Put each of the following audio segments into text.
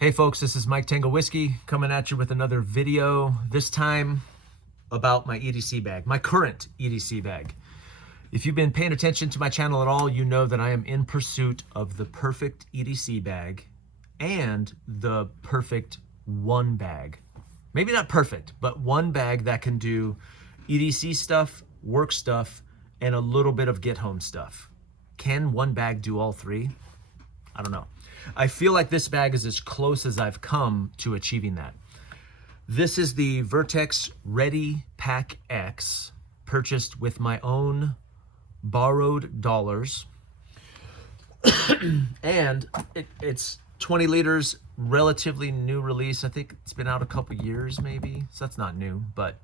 Hey folks, this is Mike Tango Whiskey coming at you with another video, this time about my EDC bag, my current EDC bag. If you've been paying attention to my channel at all, you know that I am in pursuit of the perfect EDC bag and the perfect one bag. Maybe not perfect, but one bag that can do EDC stuff, work stuff, and a little bit of get home stuff. Can one bag do all three? I don't know. I feel like this bag is as close as I've come to achieving that. This is the VERTX Ready Pack X, purchased with my own borrowed dollars. And it's 20 liters, relatively new release. I think it's been out a couple years maybe, so that's not new, but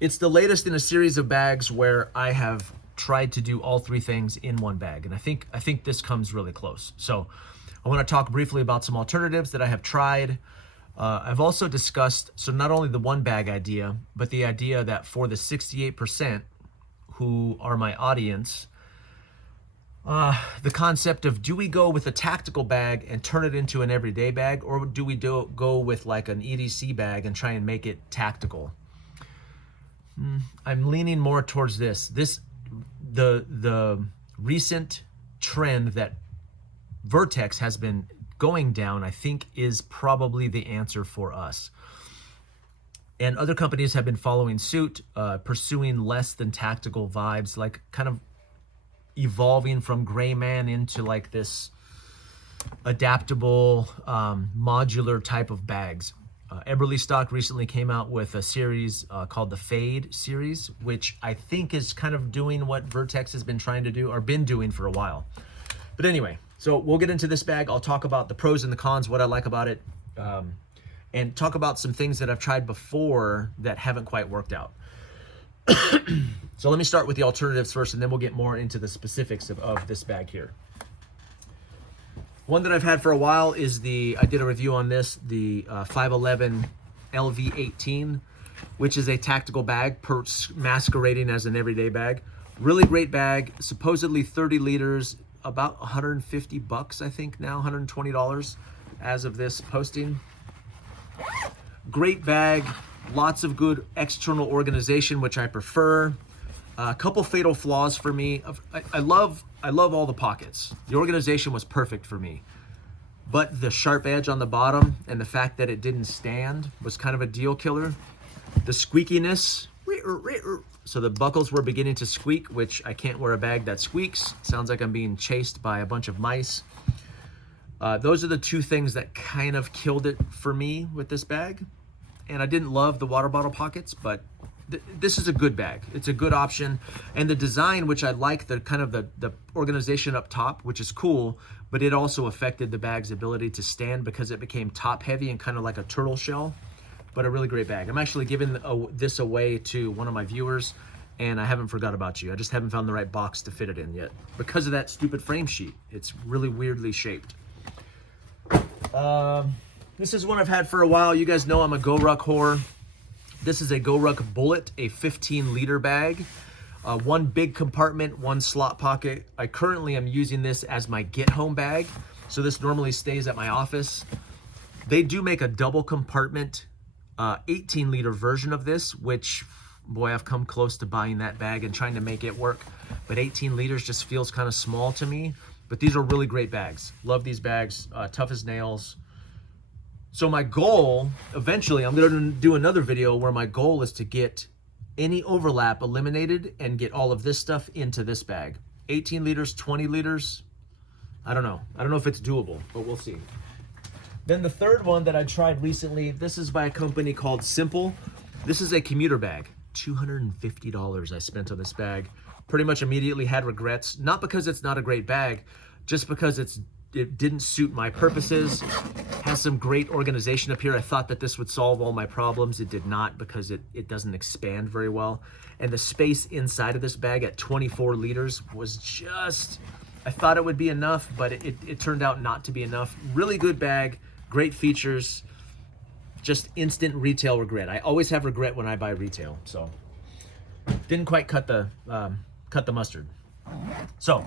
it's the latest in a series of bags where I have tried to do all three things in one bag, and I think this comes really close. So I want to talk briefly about some alternatives that I have tried. I've also discussed, so not only the one bag idea, but the idea that for the 68% who are my audience, the concept of, do we go with a tactical bag and turn it into an everyday bag, or do we go with like an EDC bag and try and make it tactical? I'm leaning more towards this. The recent trend that VERTX has been going down, I think, is probably the answer for us. And other companies have been following suit, pursuing less than tactical vibes, like kind of evolving from gray man into like this adaptable, modular type of bags. Eberly Stock recently came out with a series called the Fade series, which I think is kind of doing what VERTX has been trying to do, or been doing for a while. But anyway, so we'll get into this bag. I'll talk about the pros and the cons, what I like about it, and talk about some things that I've tried before that haven't quite worked out. So let me start with the alternatives first, and then we'll get more into the specifics of this bag here. One that I've had for a while is I did a review on this, the 511 LV18, which is a tactical bag masquerading as an everyday bag. Really great bag, supposedly 30 liters, about 150 bucks, I think now, $120 as of this posting. Great bag, lots of good external organization, which I prefer. A couple fatal flaws for me. I love all the pockets. The organization was perfect for me, but the sharp edge on the bottom and the fact that it didn't stand was kind of a deal killer. The squeakiness, so the buckles were beginning to squeak, which I can't wear a bag that squeaks. Sounds like I'm being chased by a bunch of mice. Those are the two things that kind of killed it for me with this bag. And I didn't love the water bottle pockets, but this is a good bag. It's a good option. And the design, which I like, the kind of the organization up top, which is cool, but it also affected the bag's ability to stand because it became top heavy and kind of like a turtle shell, but a really great bag. I'm actually giving this away to one of my viewers, and I haven't forgot about you. I just haven't found the right box to fit it in yet because of that stupid frame sheet. It's really weirdly shaped. This is one I've had for a while. You guys know I'm a Go Ruck whore. This is a Go Ruck Bullet, a 15-liter bag. One big compartment, one slot pocket. I currently am using this as my get-home bag, so this normally stays at my office. They do make a double compartment 18-liter version of this, which, boy, I've come close to buying that bag and trying to make it work, but 18 liters just feels kind of small to me. But these are really great bags. Love these bags, tough as nails. So my goal, eventually, I'm going to do another video where my goal is to get any overlap eliminated and get all of this stuff into this bag. 18 liters, 20 liters, I don't know. I don't know if it's doable, but we'll see. Then the third one that I tried recently, this is by a company called Simple. This is a commuter bag. $250 I spent on this bag. Pretty much immediately had regrets, not because it's not a great bag, just because it didn't suit my purposes. Has some great organization up here. I thought that this would solve all my problems. It did not, because it doesn't expand very well. And the space inside of this bag at 24 liters was just, I thought it would be enough, but it turned out not to be enough. Really good bag, great features, just instant retail regret. I always have regret when I buy retail, so didn't quite cut the mustard. So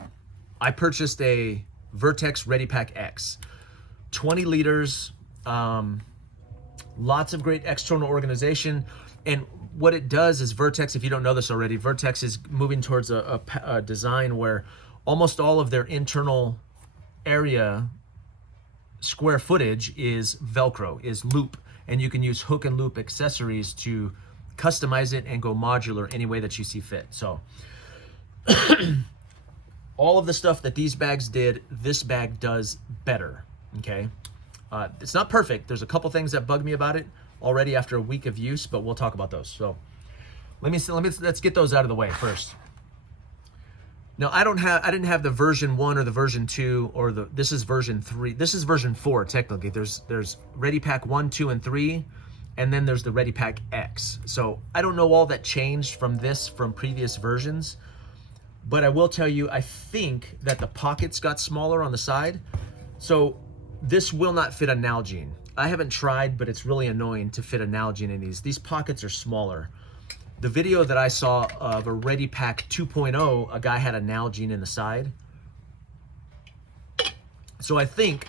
I purchased a VERTX Ready Pack X, 20 liters, lots of great external organization. And what it does is VERTX, if you don't know this already, VERTX is moving towards a design where almost all of their internal area square footage is Velcro, is loop. And you can use hook and loop accessories to customize it and go modular any way that you see fit. So all of the stuff that these bags did, this bag does better, okay? It's not perfect. There's a couple things that bug me about it already after a week of use, but we'll talk about those. So let's get those out of the way first. Now I didn't have the version 1 or the version 2 or this is version 3. This is version 4 technically. There's Ready Pack 1, 2, and 3, and then there's the Ready Pack X. So I don't know all that changed from previous versions, but I will tell you, I think that the pockets got smaller on the side. So this will not fit a Nalgene. I haven't tried, but it's really annoying to fit a Nalgene in these. These pockets are smaller. The video that I saw of a Ready Pack 2.0, a guy had a Nalgene in the side. So I think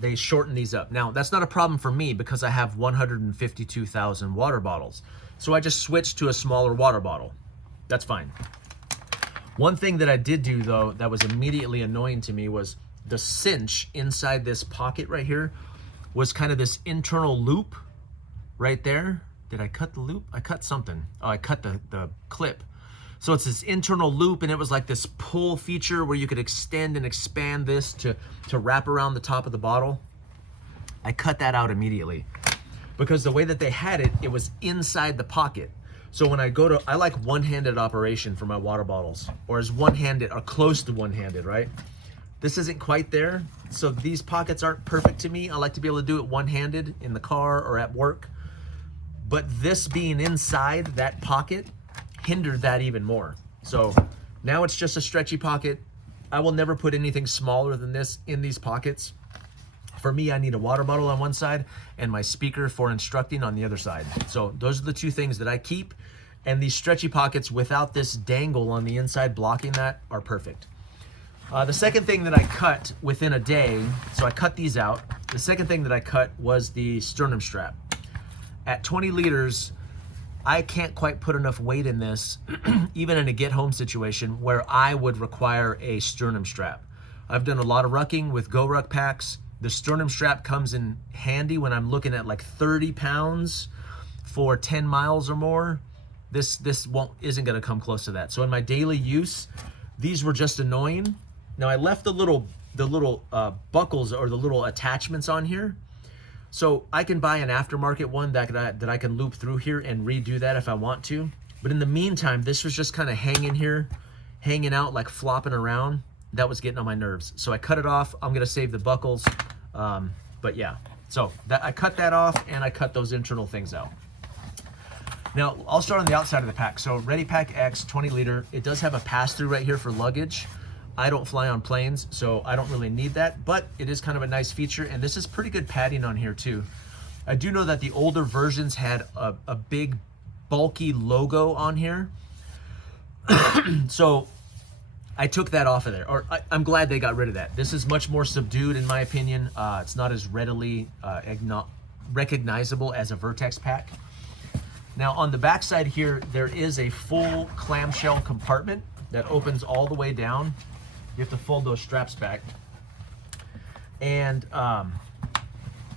they shortened these up. Now, that's not a problem for me because I have 152,000 water bottles. So I just switched to a smaller water bottle. That's fine. One thing that I did do though that was immediately annoying to me was the cinch inside this pocket right here was kind of this internal loop right there. Did I cut the loop? I cut something. Oh, I cut the clip. So it's this internal loop, and it was like this pull feature where you could extend and expand this to wrap around the top of the bottle. I cut that out immediately because the way that they had it, it was inside the pocket. So when I like one-handed operation for my water bottles, or as one-handed or close to one-handed, right? This isn't quite there. So these pockets aren't perfect to me. I like to be able to do it one-handed in the car or at work. But this being inside that pocket hindered that even more. So now it's just a stretchy pocket. I will never put anything smaller than this in these pockets. For me, I need a water bottle on one side and my speaker for instructing on the other side. So those are the two things that I keep. And these stretchy pockets without this dangle on the inside blocking that are perfect. The second thing that I cut within a day, so I cut these out. The second thing that I cut was the sternum strap. At 20 liters, I can't quite put enough weight in this, even in a get home situation where I would require a sternum strap. I've done a lot of rucking with GoRuck packs. The sternum strap comes in handy when I'm looking at like 30 pounds for 10 miles or more. This isn't gonna come close to that. So in my daily use, these were just annoying. Now I left the little buckles or the little attachments on here. So I can buy an aftermarket one that I can loop through here and redo that if I want to. But in the meantime, this was just kind of hanging here, hanging out, like flopping around. That was getting on my nerves. So I cut it off. I'm gonna save the buckles. But yeah, so I cut that off and I cut those internal things out. Now I'll start on the outside of the pack. So Ready Pack X 20 liter, it does have a pass-through right here for luggage. I don't fly on planes, so I don't really need that, but it is kind of a nice feature, and this is pretty good padding on here too. I do know that the older versions had a big, bulky logo on here. So I took that off of there, or I'm glad they got rid of that. This is much more subdued in my opinion. It's not as readily recognizable as a VERTX pack. Now on the back side here, there is a full clamshell compartment that opens all the way down. You have to fold those straps back. And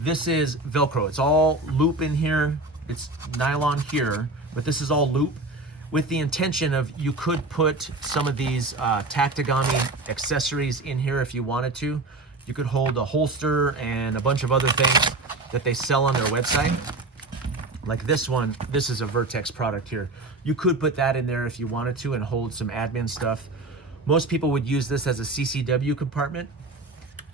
this is Velcro. It's all loop in here. It's nylon here, but this is all loop with the intention of you could put some of these Tactigami accessories in here if you wanted to. You could hold a holster and a bunch of other things that they sell on their website. Like this one, this is a VERTX product here. You could put that in there if you wanted to and hold some admin stuff. Most people would use this as a CCW compartment.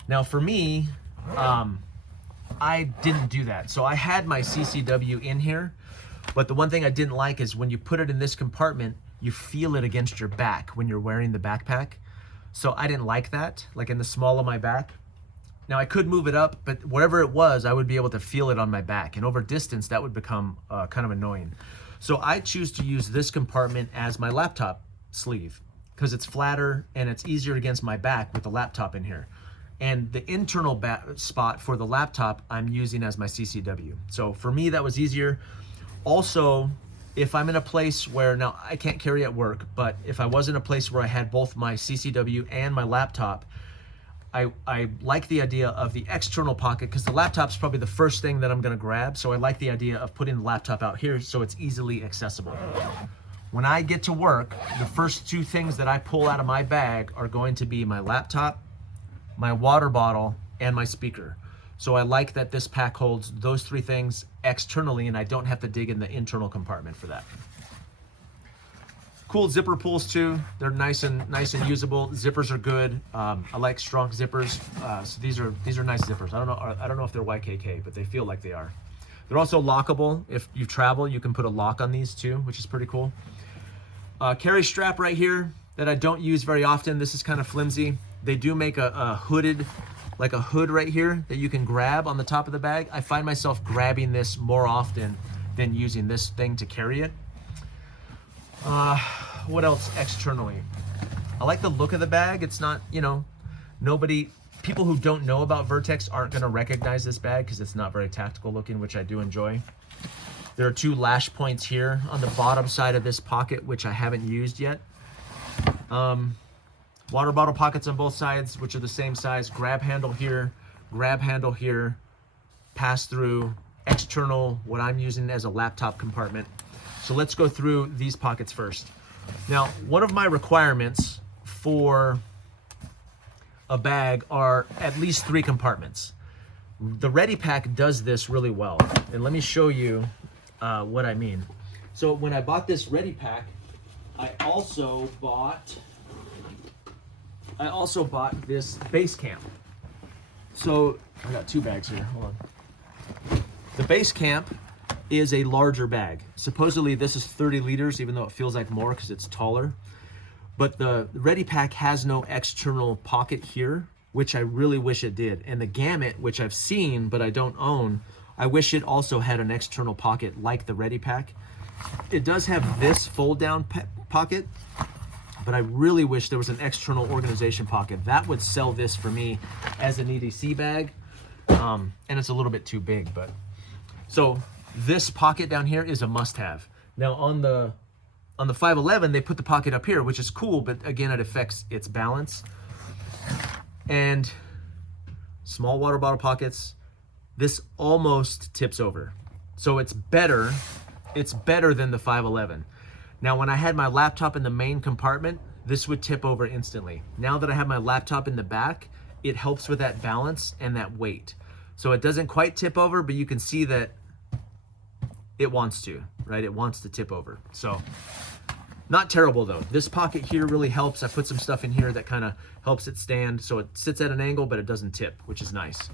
Now for me, I didn't do that. So I had my CCW in here, but the one thing I didn't like is when you put it in this compartment, you feel it against your back when you're wearing the backpack. So I didn't like that, like in the small of my back. Now I could move it up, but wherever it was, I would be able to feel it on my back. And over distance, that would become kind of annoying. So I choose to use this compartment as my laptop sleeve because it's flatter and it's easier against my back with the laptop in here. And the internal spot for the laptop I'm using as my CCW. So for me, that was easier. Also, if I'm in a place where, now I can't carry at work, but if I was in a place where I had both my CCW and my laptop, I like the idea of the external pocket, because the laptop's probably the first thing that I'm gonna grab. So I like the idea of putting the laptop out here so it's easily accessible. When I get to work, the first two things that I pull out of my bag are going to be my laptop, my water bottle, and my speaker. So I like that this pack holds those three things externally, and I don't have to dig in the internal compartment for that. Cool zipper pulls too. They're nice and usable. Zippers are good. I like strong zippers. So these are nice zippers. I don't know if they're YKK, but they feel like they are. They're also lockable. If you travel, you can put a lock on these too, which is pretty cool. Carry strap right here that I don't use very often. This is kind of flimsy. They do make a hooded, like a hood right here that you can grab on the top of the bag. I find myself grabbing this more often than using this thing to carry it. What else externally? I like the look of the bag. It's not, you know, people who don't know about VERTX aren't gonna recognize this bag because it's not very tactical looking, which I do enjoy. There are two lash points here on the bottom side of this pocket, which I haven't used yet. Water bottle pockets on both sides, which are the same size. Grab handle here, pass through, external, what I'm using as a laptop compartment. So let's go through these pockets first. Now, one of my requirements for a bag are at least 3 compartments. The Ready Pack does this really well. And let me show you what I mean. So when I bought this Ready Pack, I also bought this base camp. So I got 2 bags here, hold on. The base camp is a larger bag. Supposedly this is 30 liters, even though it feels like more because it's taller. But the Ready Pack has no external pocket here, which I really wish it did. And the Gamut, which I've seen but I don't own, I wish it also had an external pocket like the Ready Pack. It does have this fold down pocket, but I really wish there was an external organization pocket. That would sell this for me as an EDC bag. And it's a little bit too big, but. So this pocket down here is a must-have. Now on the 511, they put the pocket up here, which is cool, but again, it affects its balance. And small water bottle pockets, this almost tips over. So it's better than the 511. Now, when I had my laptop in the main compartment, this would tip over instantly. Now that I have my laptop in the back, it helps with that balance and that weight. So it doesn't quite tip over, but you can see that it wants to, right? It wants to tip over. So not terrible though. This pocket here really helps. I put some stuff in here that kind of helps it stand. So it sits at an angle, but it doesn't tip, which is nice.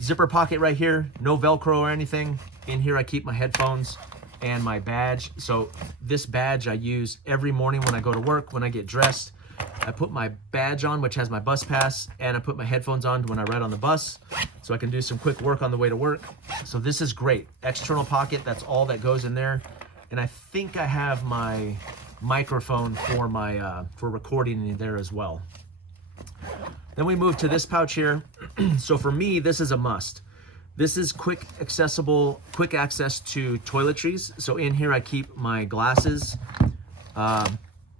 Zipper pocket right here, no Velcro or anything. In here I keep my headphones and my badge. So this badge I use every morning when I go to work, when I get dressed. I put my badge on, which has my bus pass, and I put my headphones on when I ride on the bus, so I can do some quick work on the way to work. So this is great. External pocket, that's all that goes in there. And I think I have my microphone for my for recording in there as well. Then we move to this pouch here. So for me, this is a must. This is quick access to toiletries. So in here I keep my glasses,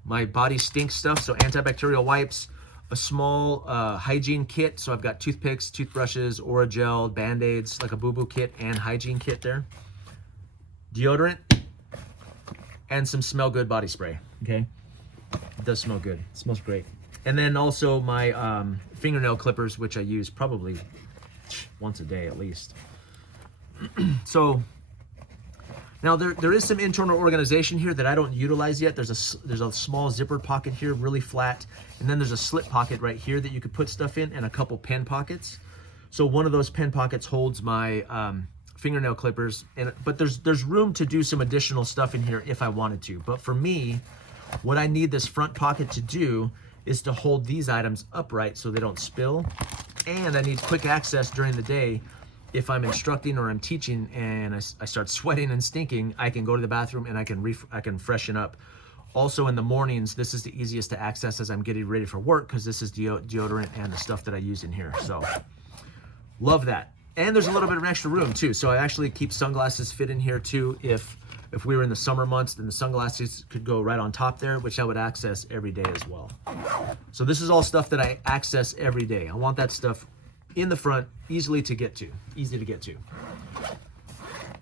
my body stink stuff, so antibacterial wipes, a small hygiene kit. So I've got toothpicks, toothbrushes, Oragel, Band-Aids, like a boo-boo kit and hygiene kit there. Deodorant, and some smell good body spray, okay? It does smell good, it smells great. And then also my fingernail clippers, which I use probably once a day at least. So now there is some internal organization here that I don't utilize yet. There's a small zipper pocket here, really flat, and then there's a slip pocket right here that you could put stuff in, and a couple pen pockets. So one of those pen pockets holds my fingernail clippers, but there's room to do some additional stuff in here if I wanted to. But for me, what I need this front pocket to do is to hold these items upright so they don't spill, and I need quick access during the day. If I'm instructing or I'm teaching and I start sweating and stinking, I can go to the bathroom and I can freshen up. Also in the mornings, this is the easiest to access as I'm getting ready for work because this is deodorant and the stuff that I use in here. So love that. And there's a little bit of extra room too. So I actually keep sunglasses fit in here too. If we were in the summer months, then the sunglasses could go right on top there, which I would access every day as well. So this is all stuff that I access every day. I want that stuff in the front, easy to get to.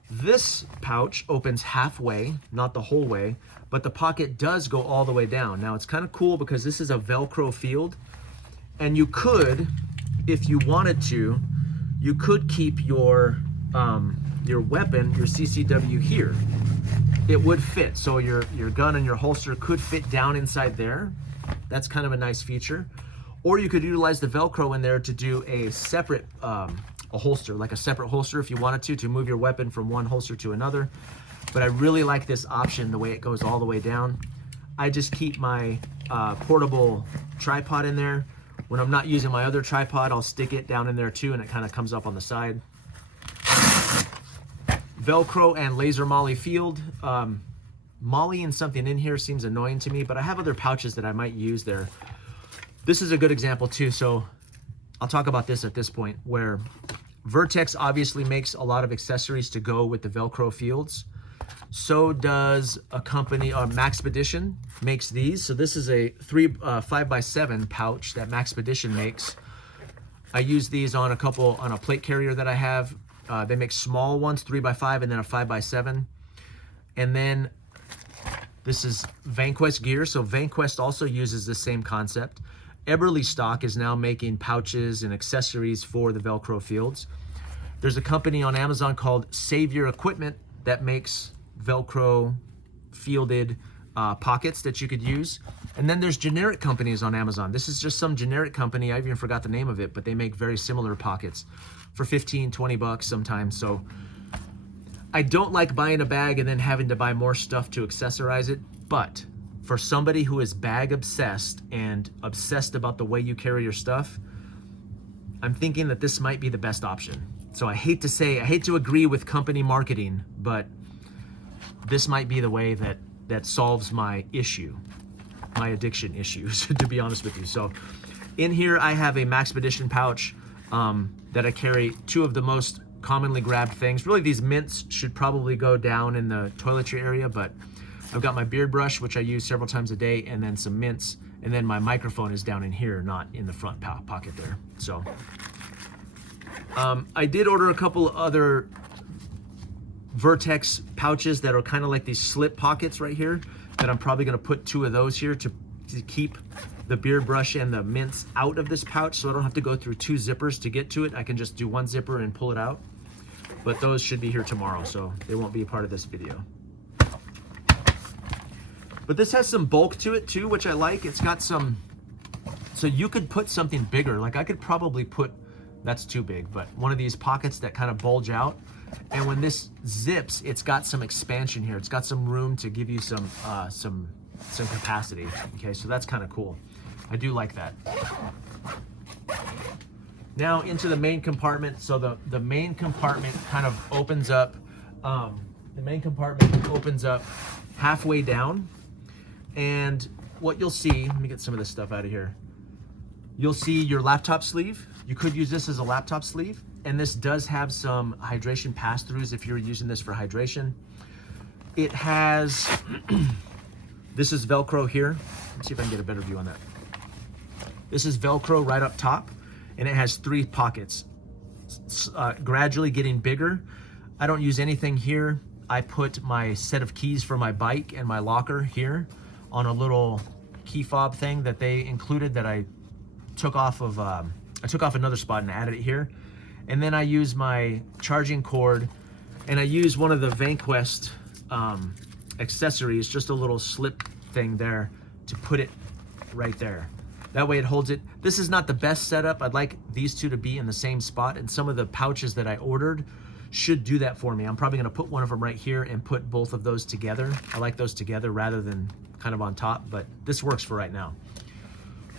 This pouch opens halfway, not the whole way, but the pocket does go all the way down. Now it's kind of cool because this is a Velcro field, and you could, if you wanted to, you could keep your weapon, your CCW here. It would fit, so your gun and your holster could fit down inside there. That's kind of a nice feature. Or you could utilize the Velcro in there to do a separate a holster, like a separate holster if you wanted to move your weapon from one holster to another. But I really like this option, the way it goes all the way down. I just keep my portable tripod in there. When I'm not using my other tripod, I'll stick it down in there too, and it kind of comes up on the side. Velcro and laser molly field. Mollying something in here seems annoying to me, but I have other pouches that I might use there. This is a good example too, so I'll talk about this at this point, where VERTX obviously makes a lot of accessories to go with the Velcro fields. So does a company, Maxpedition makes these. So this is a 5x7 pouch that Maxpedition makes. I use these on a plate carrier that I have. They make small ones, 3x5, and then a 5x7. And then this is Vanquest gear. So Vanquest also uses the same concept. Eberly Stock is now making pouches and accessories for the Velcro fields. There's a company on Amazon called Savior Equipment that makes Velcro fielded pockets that you could use. And then there's generic companies on Amazon. This is just some generic company. I even forgot the name of it, but they make very similar pockets for 15, 20 bucks sometimes. So I don't like buying a bag and then having to buy more stuff to accessorize it. But for somebody who is bag obsessed and obsessed about the way you carry your stuff, I'm thinking that this might be the best option. So I hate to agree with company marketing, but this might be the way that solves my issue, my addiction issues, to be honest with you. So in here, I have a Maxpedition pouch that I carry two of the most commonly grabbed things. Really, these mints should probably go down in the toiletry area, but I've got my beard brush, which I use several times a day, and then some mints, and then my microphone is down in here, not in the front pocket there. So I did order a couple other VERTX pouches that are kind of like these slip pockets right here, that I'm probably going to put two of those here to keep the beard brush and the mints out of this pouch, so I don't have to go through two zippers to get to it. I can just do one zipper and pull it out. But those should be here tomorrow, so they won't be a part of this video. But this has some bulk to it too, which I like. It's got some, so you could put something bigger. Like I could probably put, that's too big, but one of these pockets that kind of bulge out. And when this zips, it's got some expansion here. It's got some room to give you some capacity. Okay, so that's kind of cool. I do like that. Now into the main compartment. So the main compartment kind of opens up. The main compartment opens up halfway down. And what you'll see, let me get some of this stuff out of here. You'll see your laptop sleeve. You could use this as a laptop sleeve. And this does have some hydration pass-throughs if you're using this for hydration. It has, this is Velcro here. Let's see if I can get a better view on that. This is Velcro right up top, and it has 3 pockets. Gradually getting bigger. I don't use anything here. I put my set of keys for my bike and my locker here on a little key fob thing that they included that I took off of, I took off another spot and added it here. And then I use my charging cord, and I use one of the Vanquest accessories, just a little slip thing there to put it right there. That way it holds it. This is not the best setup. I'd like these two to be in the same spot, and some of the pouches that I ordered should do that for me. I'm probably gonna put one of them right here and put both of those together. I like those together rather than kind of on top, but this works for right now.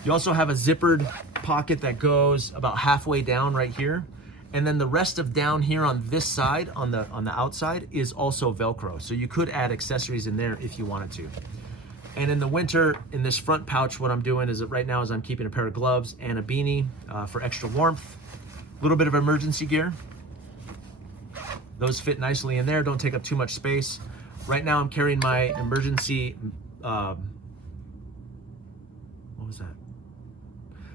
You also have a zippered pocket that goes about halfway down right here. And then the rest of down here on this side, on the outside, is also Velcro. So you could add accessories in there if you wanted to. And in the winter, in this front pouch, what I'm doing is right now is I'm keeping a pair of gloves and a beanie for extra warmth. A little bit of emergency gear. Those fit nicely in there, don't take up too much space. Right now I'm carrying my emergency, what was that?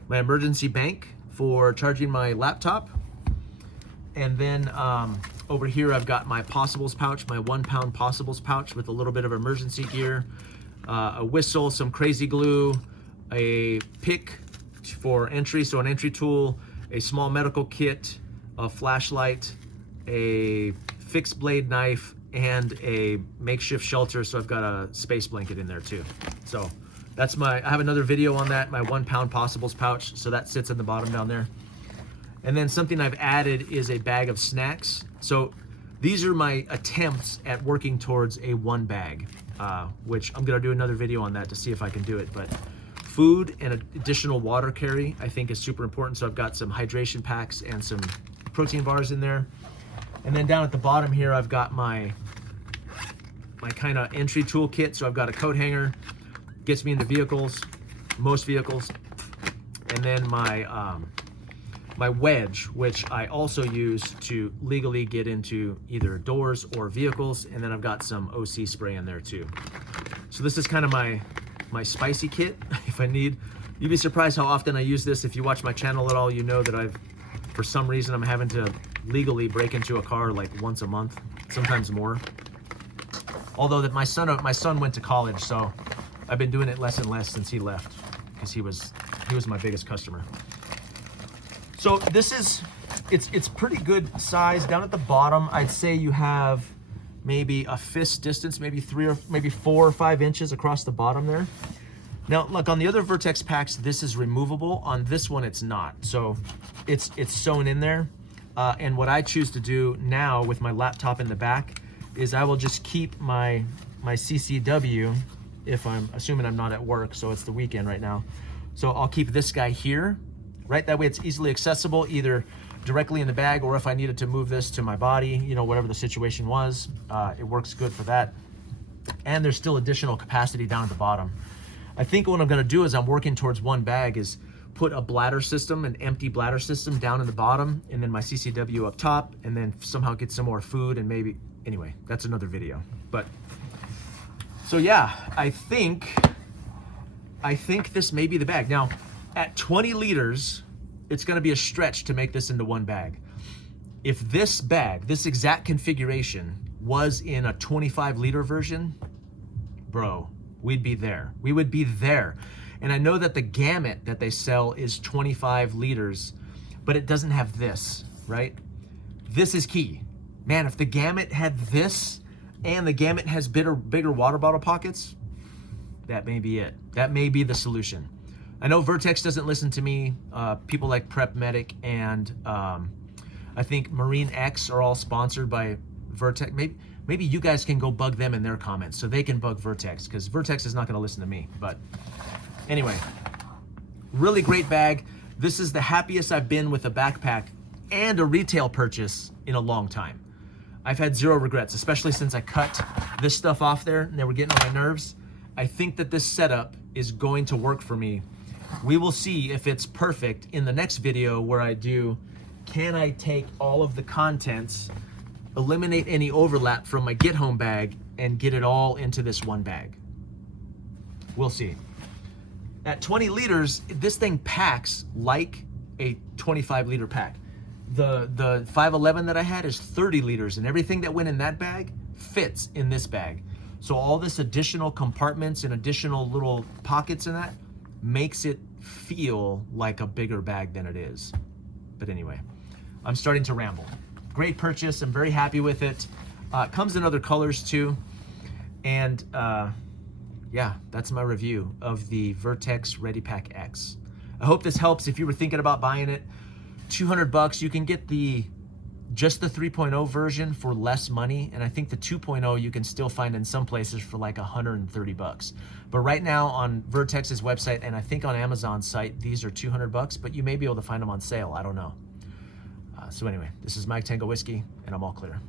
My emergency bank for charging my laptop. And then over here I've got my possibles pouch, my 1 pound possibles pouch with a little bit of emergency gear, a whistle, some crazy glue, a pick for entry, so an entry tool, a small medical kit, a flashlight, a fixed blade knife, and a makeshift shelter, so I've got a space blanket in there too. So that's I have another video on that, my 1 pound possibles pouch, so that sits in the bottom down there. And then something I've added is a bag of snacks. So these are my attempts at working towards a 1 bag, which I'm gonna do another video on that to see if I can do it. But food and additional water carry, I think, is super important. So I've got some hydration packs and some protein bars in there. And then down at the bottom here, I've got my kind of entry toolkit. So I've got a coat hanger, gets me into vehicles, most vehicles. And then my wedge, which I also use to legally get into either doors or vehicles. And then I've got some OC spray in there too. So this is kind of my spicy kit if I need. You'd be surprised how often I use this. If you watch my channel at all, you know that for some reason, I'm having to legally break into a car like once a month, sometimes more. Although that my son went to college, so I've been doing it less and less since he left, because he was my biggest customer. So it's pretty good size. Down at the bottom, I'd say you have maybe a fist distance, maybe 4 or 5 inches across the bottom there. Now, look, on the other VERTX packs, this is removable. On this one, it's not. So it's sewn in there. And what I choose to do now with my laptop in the back is I will just keep my CCW, if I'm assuming I'm not at work, so it's the weekend right now. So I'll keep this guy here, right? That way it's easily accessible, either directly in the bag, or if I needed to move this to my body, you know, whatever the situation was, it works good for that. And there's still additional capacity down at the bottom. I think what I'm gonna do is I'm working towards 1 bag is put a bladder system, an empty bladder system down in the bottom, and then my CCW up top, and then somehow get some more food, and maybe, anyway, that's another video. But, so yeah, I think this may be the bag. Now, at 20 liters, it's gonna be a stretch to make this into 1 bag. If this bag, this exact configuration, was in a 25 liter version, bro, we'd be there. We would be there. And I know that the gamut that they sell is 25 liters, but it doesn't have this, right? This is key. Man, if the gamut had this and the gamut has bigger water bottle pockets, that may be it. That may be the solution. I know VERTX doesn't listen to me. People like Prep Medic and I think Marine X are all sponsored by VERTX. Maybe you guys can go bug them in their comments so they can bug VERTX, because VERTX is not gonna listen to me. But anyway, really great bag. This is the happiest I've been with a backpack and a retail purchase in a long time. I've had 0 regrets, especially since I cut this stuff off there and they were getting on my nerves. I think that this setup is going to work for me. We will see if it's perfect in the next video, where I do, can I take all of the contents, eliminate any overlap from my get home bag, and get it all into this 1 bag. We'll see. At 20 liters, this thing packs like a 25 liter pack. The 511 that I had is 30 liters, and everything that went in that bag fits in this bag. So all this additional compartments and additional little pockets in that makes it feel like a bigger bag than it is. But anyway, I'm starting to ramble. Great purchase, I'm very happy with it. It comes in other colors too. And yeah, that's my review of the VERTX Ready Pack X. I hope this helps if you were thinking about buying it. $200, you can get just the 3.0 version for less money, and I think the 2.0 you can still find in some places for like $130. But right now on VERTX's website, and I think on Amazon's site, these are $200, but you may be able to find them on sale, I don't know. So anyway, this is Mike Tango Whiskey, and I'm all clear.